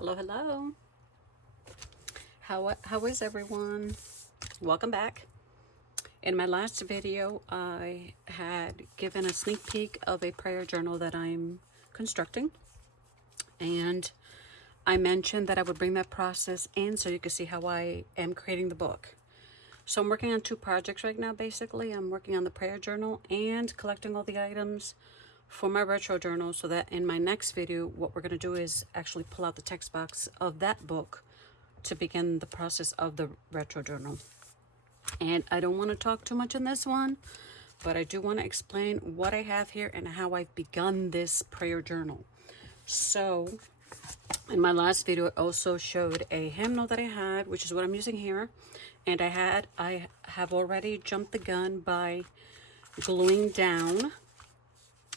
Hello, hello. How is everyone? Welcome back. In my last video, I had given a sneak peek of a prayer journal that I'm constructing. And I mentioned that I would bring that process in so you can see how I am creating the book. So I'm working on two projects right now, basically. I'm working on the prayer journal and collecting all the items for my retro journal, so that in my next video, what we're going to do is actually pull out the text box of that book to begin the process of the retro journal. And I don't want to talk too much in this one, but I do want to explain what I have here and how I've begun this prayer journal. So in my last video, I also showed a hymnal that I had, which is what I'm using here. And I have already jumped the gun by gluing down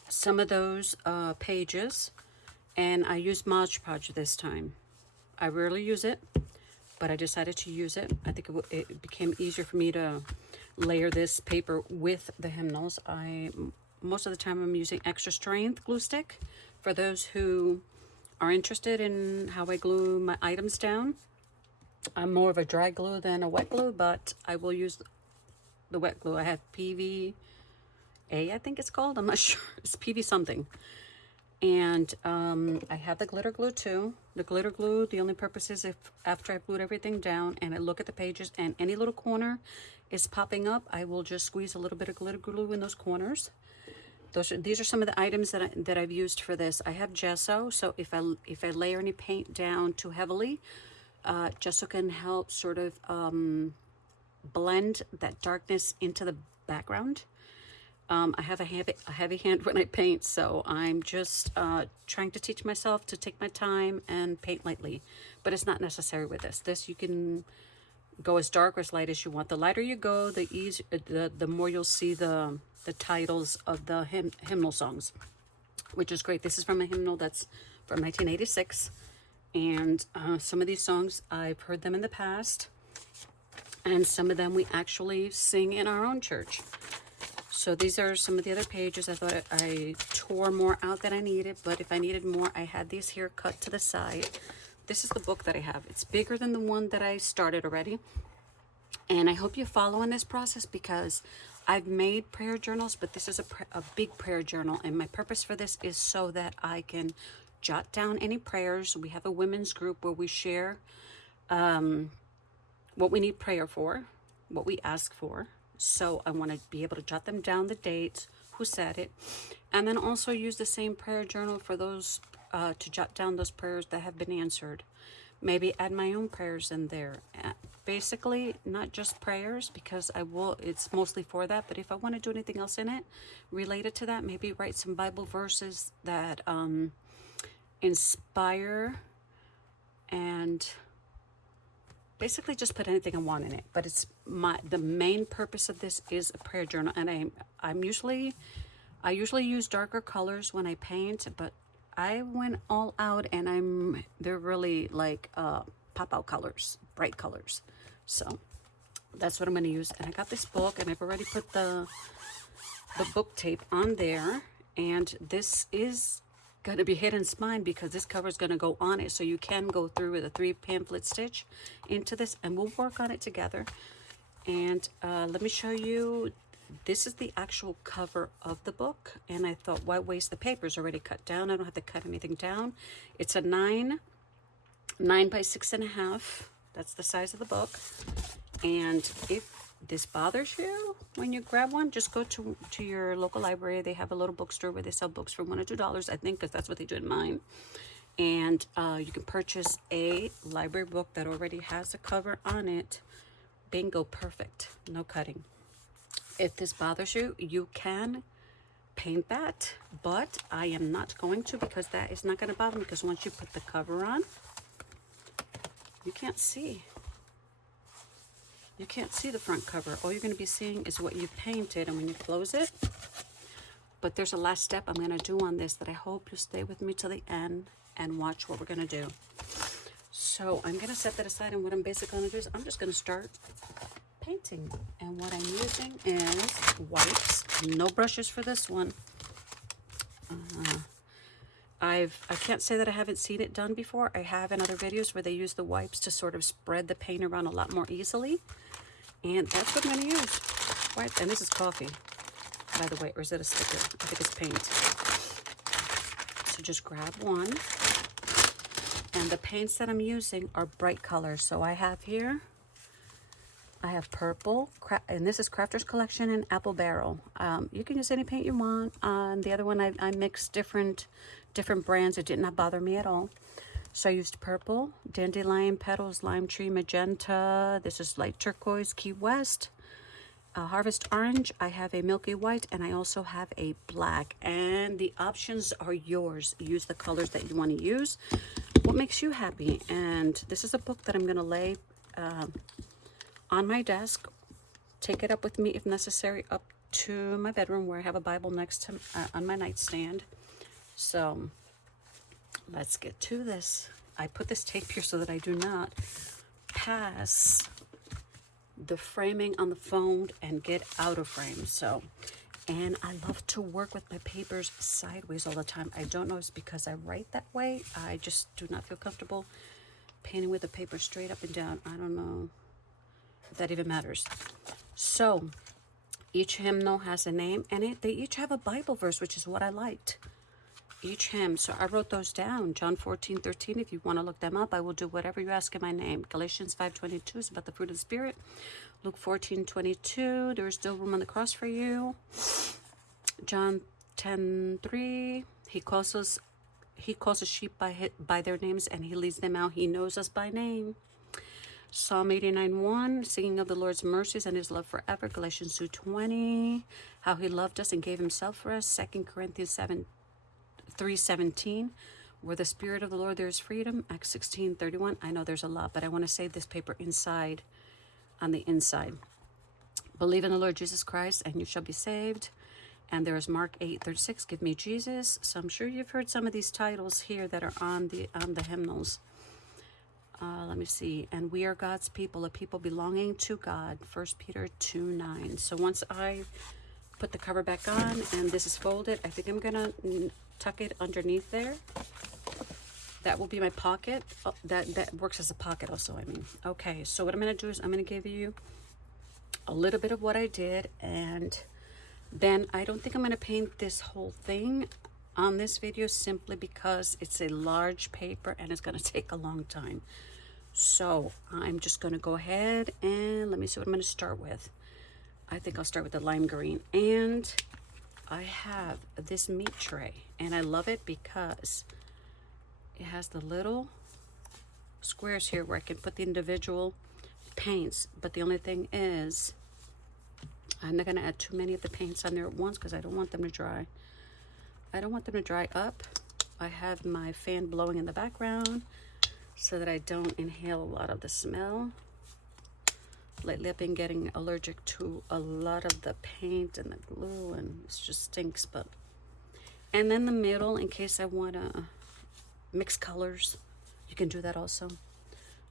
some of those pages, and I used Mod Podge this time. I rarely use it, but I decided to use it. I think it became easier for me to layer this paper with the hymnals. Most of the time I'm using extra strength glue stick for those who are interested in how I glue my items down. I'm more of a dry glue than a wet glue, but I will use the wet glue. I have PVA, I think it's called. I'm not sure. It's PV something. And I have the glitter glue too. The glitter glue, the only purpose is if after I've glued everything down and I look at the pages and any little corner is popping up, I will just squeeze a little bit of glitter glue in those corners. These are some of the items that I've used for this. I have gesso, so if I layer any paint down too heavily, gesso can help sort of blend that darkness into the background. I have a heavy hand when I paint, so I'm just trying to teach myself to take my time and paint lightly. But it's not necessary with this. This you can go as dark or as light as you want. The lighter you go, the more you'll see the titles of the hymnal songs, which is great. This is from a hymnal that's from 1986, and some of these songs I've heard them in the past, and some of them we actually sing in our own church. So these are some of the other pages. I thought I tore more out than I needed, but if I needed more, I had these here cut to the side. This is the book that I have. It's bigger than the one that I started already. And I hope you follow in this process, because I've made prayer journals, but this is a big prayer journal. And my purpose for this is so that I can jot down any prayers. We have a women's group where we share what we need prayer for, what we ask for. So I want to be able to jot them down, the dates, who said it, and then also use the same prayer journal for those to jot down those prayers that have been answered. Maybe add my own prayers in there. Basically, not just prayers, because it's mostly for that, but if I want to do anything else in it related to that, maybe write some Bible verses that inspire, and basically just put anything I want in it. But it's the main purpose of this is a prayer journal, and I usually use darker colors when I paint, but I went all out, and they're really like pop out colors, bright colors. So that's what I'm going to use. And I got this book, and I've already put the book tape on there, and this is going to be hidden spine because this cover is going to go on it, so you can go through with a 3 pamphlet stitch into this, and we'll work on it together. And let me show you. This is the actual cover of the book, and I thought, why waste the paper? It's already cut down. I don't have to cut anything down. It's a 9 by 6.5. That's the size of the book. And if this bothers you when you grab one, just go to your local library. They have a little bookstore where they sell books for $1 or $2, I think, because that's what they do in mine. And you can purchase a library book that already has a cover on it. Bingo, perfect, no cutting. If this bothers you, you can paint that, but I am not going to, because that is not going to bother me, because once you put the cover on, you can't see. You can't see the front cover. All you're going to be seeing is what you've painted, and when you close it. But there's a last step I'm going to do on this that I hope you'll stay with me till the end and watch what we're going to do. So I'm going to set that aside, and what I'm basically going to do is I'm just going to start painting. And what I'm using is wipes. No brushes for this one. I can't say that I haven't seen it done before. I have in other videos where they use the wipes to sort of spread the paint around a lot more easily. And that's what I'm going to use. Right, and this is coffee, by the way, or is it a sticker? I think it's paint. So just grab one. And the paints that I'm using are bright colors. So I have here, I have purple, and this is Crafter's Collection and Apple Barrel. You can use any paint you want. The other one, I mixed different brands. It did not bother me at all. So I used purple, Dandelion Petals, Lime Tree Magenta. This is light turquoise, Key West. Harvest Orange. I have a Milky White, and I also have a black. And the options are yours. Use the colors that you want to use. What makes you happy? And this is a book that I'm going to lay on my desk. Take it up with me if necessary up to my bedroom where I have a Bible next to on my nightstand. So let's get to this. I put this tape here so that I do not pass the framing on the phone and get out of frame. So, and I love to work with my papers sideways all the time. I don't know if it's because I write that way. I just do not feel comfortable painting with the paper straight up and down. I don't know if that even matters. So each hymnal has a name, and they each have a Bible verse, which is what I liked. Each hymn. So I wrote those down. John 14:13. If you want to look them up, I will do whatever you ask in my name. Galatians 5:22 is about the fruit of the Spirit. Luke 14:22. There is still room on the cross for you. John 10:3. He calls us sheep by their names, and he leads them out. He knows us by name. Psalm 89:1. Singing of the Lord's mercies and his love forever. Galatians 2:20. How he loved us and gave himself for us. 2 Corinthians 3:17. Where the Spirit of the Lord, there is freedom. Acts 16:31. I know there's a lot, but I want to save this paper inside, on the inside. Believe in the Lord Jesus Christ, and you shall be saved. And there is Mark 8:36. Give me Jesus. So I'm sure you've heard some of these titles here that are on the hymnals. Let me see. And we are God's people, a people belonging to God. 1 Peter 2:9. So once I put the cover back on and this is folded, I think I'm gonna tuck it underneath there. That will be my pocket. Oh, that works as a pocket also, I mean. Okay, so what I'm going to do is I'm going to give you a little bit of what I did, and then I don't think I'm going to paint this whole thing on this video simply because it's a large paper and it's going to take a long time. So I'm just going to go ahead and let me see what I'm going to start with. I think I'll start with the lime green, and I have this meat tray, and I love it because it has the little squares here where I can put the individual paints. But the only thing is, I'm not going to add too many of the paints on there at once because I don't want them to dry. I don't want them to dry up. I have my fan blowing in the background so that I don't inhale a lot of the smell. Lately I've been getting allergic to a lot of the paint and the glue, and it just stinks. But and then the middle, in case I want to mix colors, you can do that also.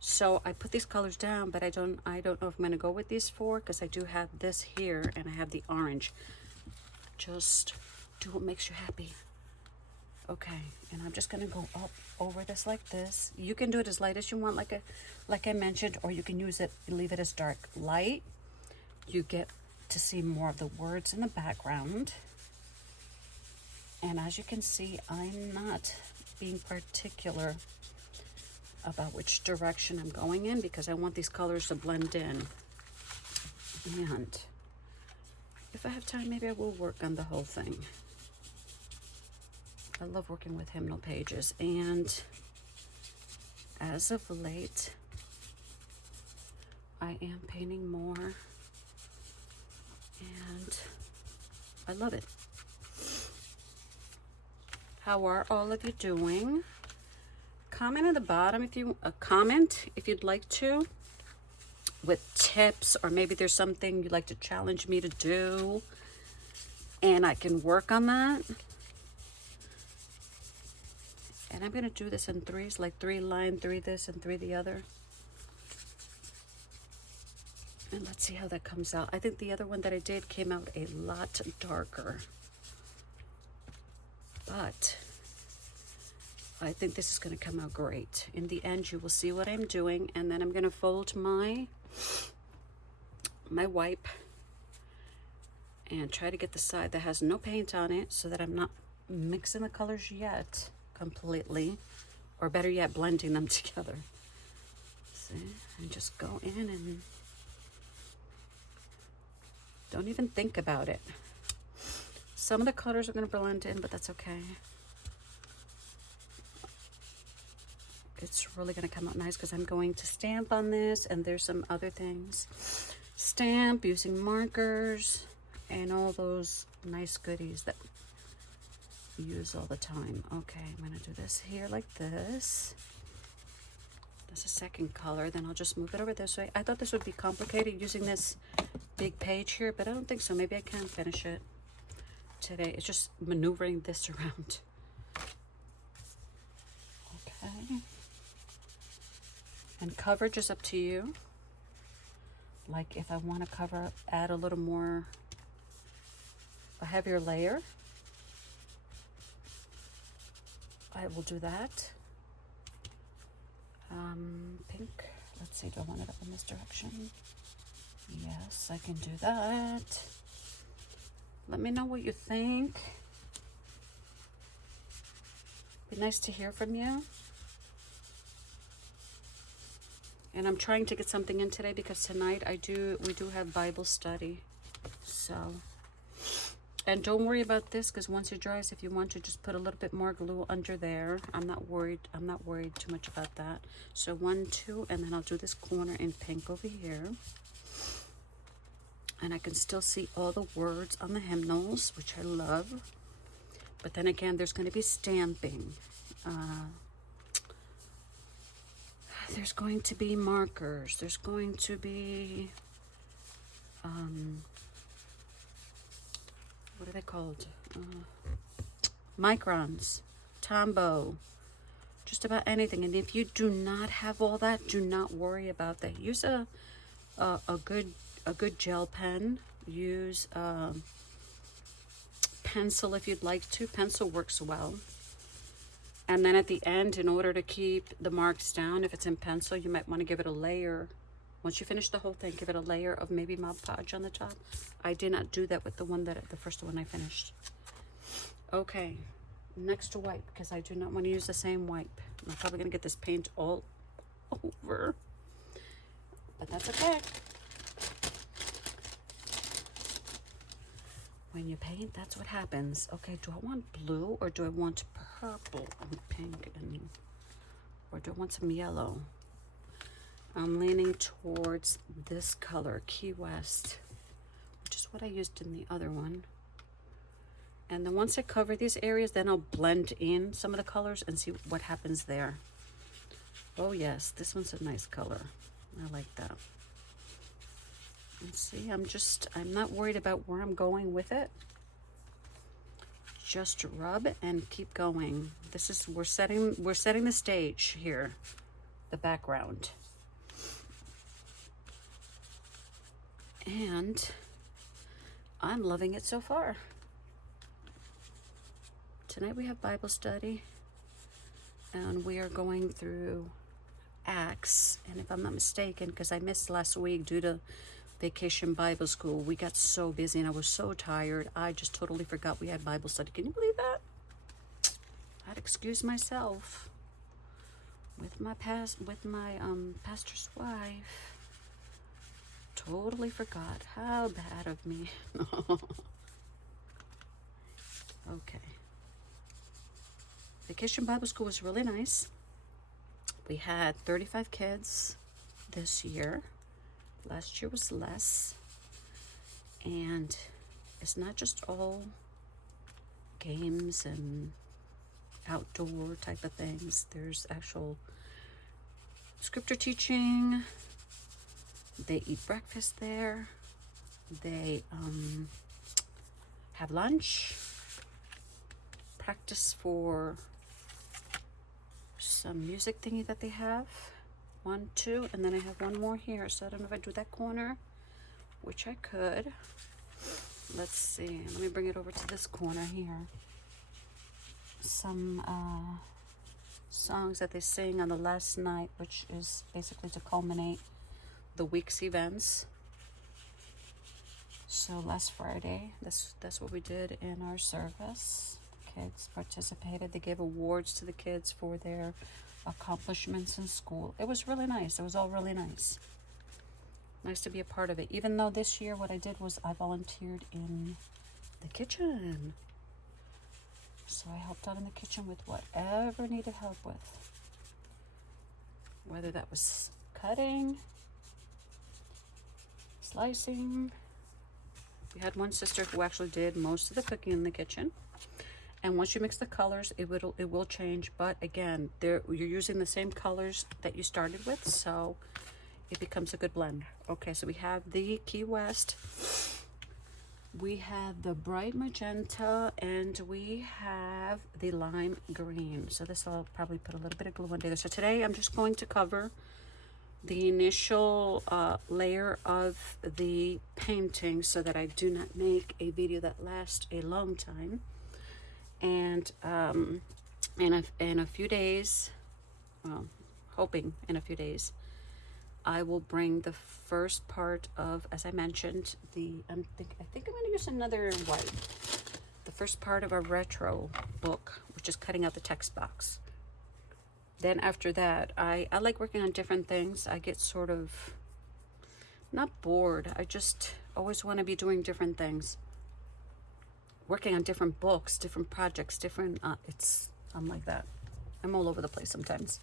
So I put these colors down, but I don't know if I'm going to go with these four because I do have this here and I have the orange. Just do what makes you happy. Okay, and I'm just going to go up over this like this. You can do it as light as you want, like I mentioned, or you can use it, leave it as dark. Light, you get to see more of the words in the background. And as you can see, I'm not being particular about which direction I'm going in because I want these colors to blend in. And if I have time, maybe I will work on the whole thing. I love working with Hymnal Pages, and as of late, I am painting more, and I love it. How are all of you doing? Comment at the bottom if you comment if you'd like to, with tips, or maybe there's something you'd like to challenge me to do, and I can work on that. And I'm going to do this in threes, like 3 line, 3 this, and 3 the other. And let's see how that comes out. I think the other one that I did came out a lot darker. But I think this is going to come out great. In the end, you will see what I'm doing, and then I'm going to fold my wipe and try to get the side that has no paint on it so that I'm not mixing the colors yet completely, or better yet, blending them together. See, and just go in and don't even think about it. Some of the colors are going to blend in, but that's okay. It's really going to come out nice because I'm going to stamp on this, and there's some other things. Stamp using markers and all those nice goodies that we use all the time. Okay, I'm going to do this here like this. That's a second color. Then I'll just move it over this way. I thought this would be complicated using this big page here, but I don't think so. Maybe I can finish it today. It's just maneuvering this around. Okay. And coverage is up to you. Like if I want to cover, add a little more, a heavier layer, I will do that. Pink. Let's see, do I want it up in this direction? Yes, I can do that. Let me know what you think. Be nice to hear from you. And I'm trying to get something in today because tonight we do have Bible study. So, and don't worry about this because once it dries, if you want to just put a little bit more glue under there. I'm not worried too much about that. So 1, 2, and then I'll do this corner in pink over here. And I can still see all the words on the hymnals, which I love. But then again, there's going to be stamping. There's going to be markers. There's going to be, what are they called? Microns, Tombow, just about anything. And if you do not have all that, do not worry about that. Use a good gel pen. Use a pencil if you'd like to. Pencil works well. And then at the end, in order to keep the marks down, if it's in pencil, you might want to give it a layer. Once you finish the whole thing, give it a layer of maybe Mod Podge on the top. I did not do that with the first one I finished. Okay, next wipe, because I do not want to use the same wipe. I'm probably going to get this paint all over, but that's okay. When you paint, that's what happens. Okay, do I want blue or do I want purple and pink, or do I want some yellow? I'm leaning towards this color, Key West, which is what I used in the other one. And then once I cover these areas, then I'll blend in some of the colors and see what happens there. Oh yes, this one's a nice color. I like that. And see, I'm not worried about where I'm going with it. Just rub and keep going. We're setting the stage here, the background. And I'm loving it so far. Tonight we have Bible study, and we are going through Acts. And if I'm not mistaken, because I missed last week due to Vacation Bible School, we got so busy and I was so tired, I just totally forgot we had Bible study. Can you believe that? I'd excuse myself with my pastor's wife. Totally forgot. How bad of me. Okay. Vacation Bible School was really nice. We had 35 kids this year. Last year was less. And it's not just all games and outdoor type of things. There's actual scripture teaching. They eat breakfast there. They have lunch. Practice for some music thingy that they have. 1, 2, and then I have one more here. So I don't know if I do that corner, which I could. Let's see. Let me bring it over to this corner here. Some songs that they sing on the last night, which is basically to culminate the week's events. So last Friday, that's what we did in our service. The kids participated. They gave awards to the kids for their accomplishments in school. It was really nice. It was all really nice. Nice to be a part of it. Even though this year what I did was I volunteered in the kitchen. So I helped out in the kitchen with whatever needed help with. Whether that was cutting, slicing. We had one sister who actually did most of the cooking in the kitchen. And once you mix the colors, it will change. But again, you're using the same colors that you started with, so it becomes a good blend. Okay, so we have the Key West, we have the bright magenta, and we have the lime green. So this I'll probably put a little bit of glue under there. So today I'm just going to cover the initial layer of the painting so that I do not make a video that lasts a long time. And in a few days, well, hoping in a few days, I will bring the first part of, as I mentioned, I think I'm going to use another white. The first part of a retro book, which is cutting out the text box. Then after that, I like working on different things. I get sort of, not bored. I just always want to be doing different things. Working on different books, different projects, different, I'm like that. I'm all over the place sometimes.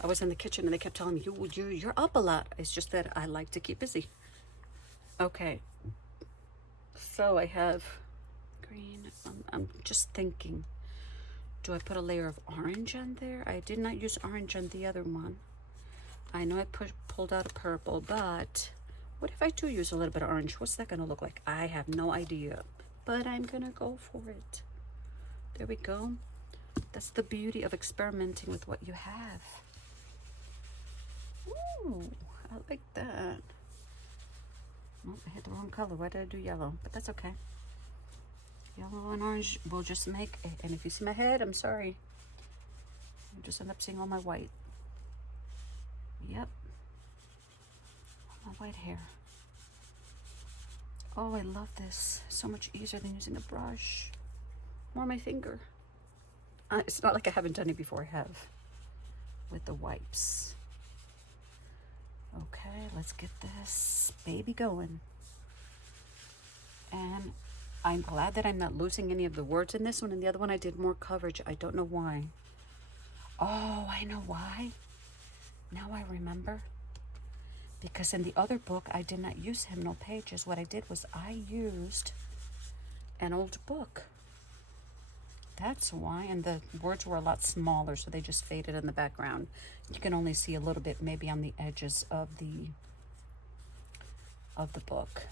I was in the kitchen and they kept telling me, you're up a lot. It's just that I like to keep busy. Okay. So I have green. I'm just thinking, do I put a layer of orange on there? I did not use orange on the other one. I know I pulled out a purple, but what if I do use a little bit of orange? What's that going to look like? I have no idea, but I'm going to go for it. There we go. That's the beauty of experimenting with what you have. Ooh, I like that. Oh, I hit the wrong color. Why did I do yellow? But that's okay. Yellow and orange will just make it. And if you see my head, I'm sorry. You just end up seeing all my white. Yep. All my white hair. Oh, I love this. So much easier than using a brush. Or my finger. It's not like I haven't done it before. I have. With the wipes. Okay, let's get this baby going. And I'm glad that I'm not losing any of the words in this one. And the other one I did more coverage. I don't know why. Oh, I know why. Now I remember. Because in the other book, I did not use Hymnal Pages. What I did was I used an old book. That's why. And the words were a lot smaller, so they just faded in the background. You can only see a little bit maybe on the edges of the book.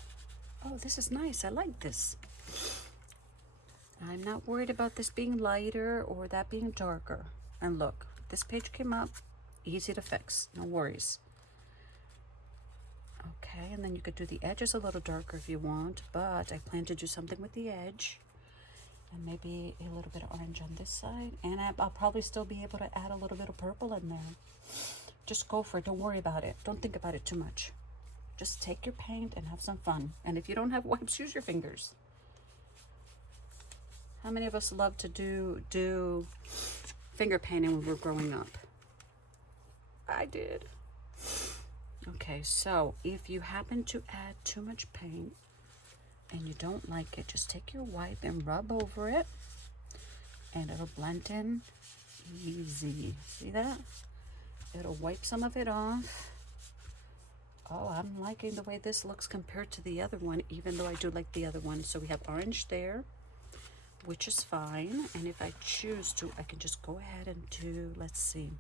Oh, this is nice. I like this. I'm not worried about this being lighter or that being darker. And look, this page came up. Easy to fix. No worries. Okay, and then you could do the edges a little darker if you want, but I plan to do something with the edge. And maybe a little bit of orange on this side. And I'll probably still be able to add a little bit of purple in there. Just go for it. Don't worry about it. Don't think about it too much. Just take your paint and have some fun. And if you don't have wipes, use your fingers. How many of us love to do finger painting when we were growing up? I did. Okay, so if you happen to add too much paint and you don't like it, just take your wipe and rub over it and it'll blend in easy. See that? It'll wipe some of it off. Oh, I'm liking the way this looks compared to the other one, even though I do like the other one. So we have orange there, which is fine. And if I choose to, I can just go ahead and do, let's see,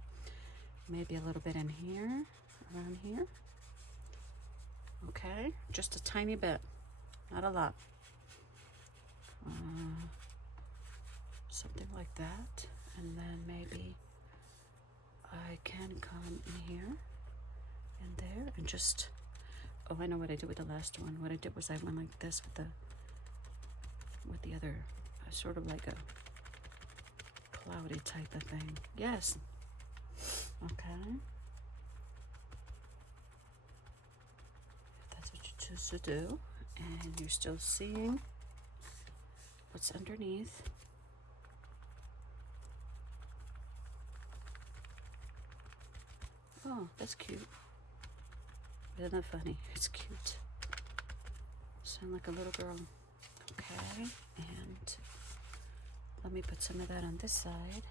maybe a little bit in here, around here. Okay, just a tiny bit, not a lot. Something like that. And then maybe I can come in here and there and just, oh, I know what I did with the last one. What I did was I went like this with the other, sort of like a cloudy type of thing. Yes. Okay. If that's what you choose to do, and you're still seeing what's underneath. Oh, that's cute. Isn't that funny? It's cute. Sound like a little girl. Okay, and let me put some of that on this side.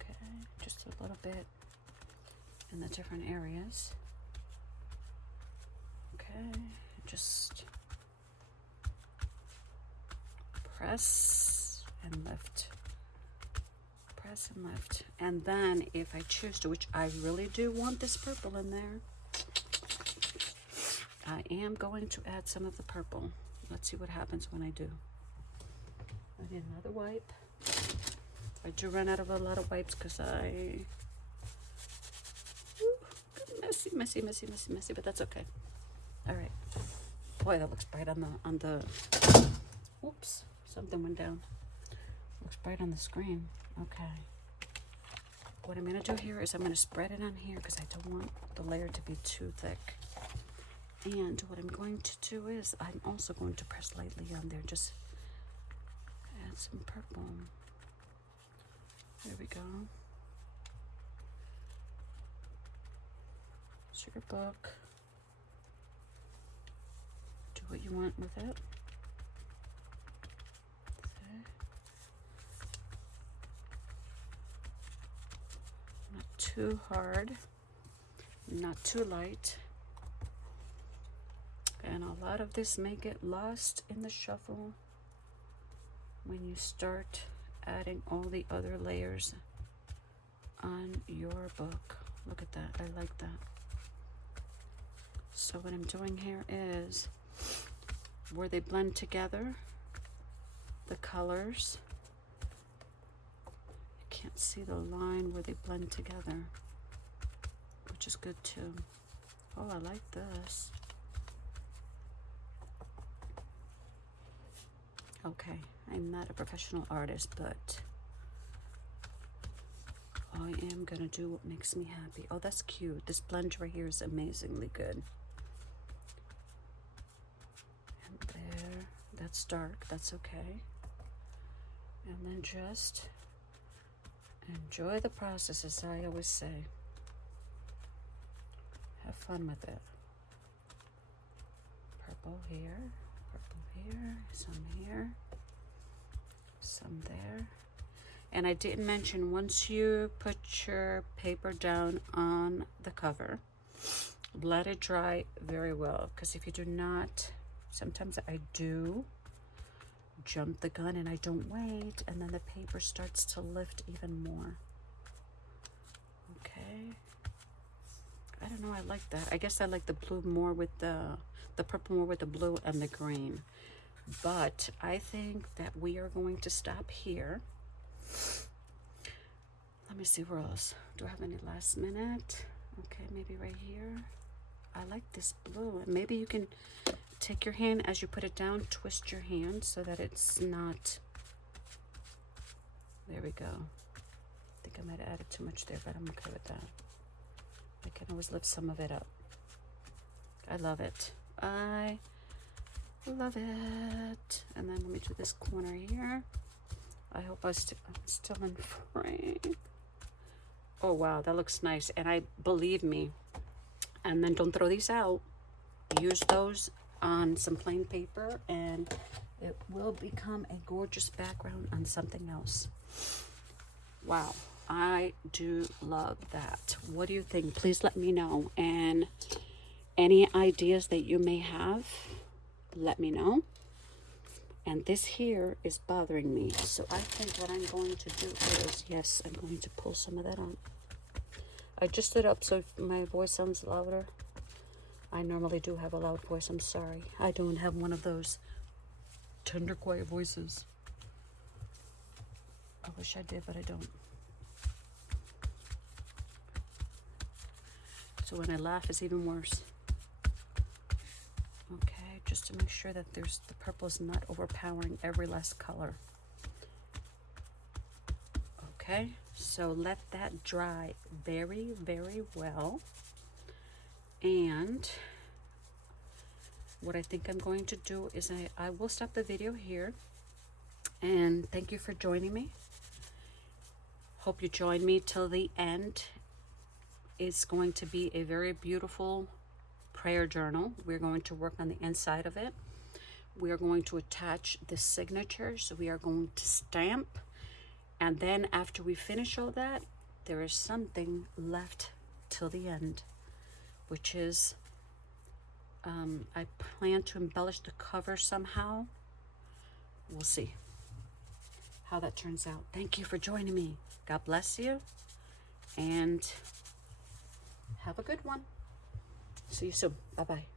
Okay, just a little bit in the different areas. Okay, just press and lift. Press and lift. And then if I choose to, which I really do want this purple in there, I am going to add some of the purple. Let's see what happens when I do. I need another wipe. I do run out of a lot of wipes because messy, but that's okay. All right. Boy, that looks bright on the, whoops, something went down. Looks bright on the screen. Okay. What I'm going to do here is I'm going to spread it on here because I don't want the layer to be too thick. And what I'm going to do is I'm also going to press lightly on there. Just add some purple. There we go. Sugar book. Do what you want with it. Not too hard, not too light. And a lot of this may get lost in the shuffle when you start adding all the other layers on your book. Look at that, I like that. So what I'm doing here is where they blend together, the colors. You can't see the line where they blend together, which is good too. Oh, I like this. Okay, I'm not a professional artist, but I am gonna do what makes me happy. Oh, that's cute. This blend right here is amazingly good. And there, that's dark, that's okay. And then just enjoy the process, as I always say. Have fun with it. Purple here. Here, some there. And I didn't mention, once you put your paper down on the cover, let it dry very well, because if you do not, sometimes I do jump the gun and I don't wait, and then the paper starts to lift even more. Okay, I don't know, I like that. I guess I like the blue more with the purple more with the blue and the green. But I think that we are going to stop here. Let me see where else. Do I have any last minute? Okay, maybe right here. I like this blue. And maybe you can take your hand as you put it down, twist your hand so that it's not. There we go. I think I might have added too much there, but I'm okay with that. I can always lift some of it up. I love it. I love it. And then let me do this corner here. I hope I'm still in frame. Oh wow, that looks nice. And believe me, and then don't throw these out. Use those on some plain paper and it will become a gorgeous background on something else. Wow, I do love that. What do you think? Please let me know. And any ideas that you may have, let me know. And this here is bothering me, so I think what I'm going to do is, yes, I'm going to pull some of that on. I just stood up so if my voice sounds louder. I normally do have a loud voice, I'm sorry. I don't have one of those tender, quiet voices. I wish I did, but I don't. So when I laugh, it's even worse. Okay, just to make sure that the purple is not overpowering every last color. Okay, so let that dry very, very well. And what I think I'm going to do is I will stop the video here. And thank you for joining me. Hope you join me till the end. It's going to be a very beautiful prayer journal. We're going to work on the inside of it. We are going to attach the signatures. We are going to stamp. And then after we finish all that, there is something left till the end, which is I plan to embellish the cover somehow. We'll see how that turns out. Thank you for joining me. God bless you, and have a good one. See you soon. Bye-bye.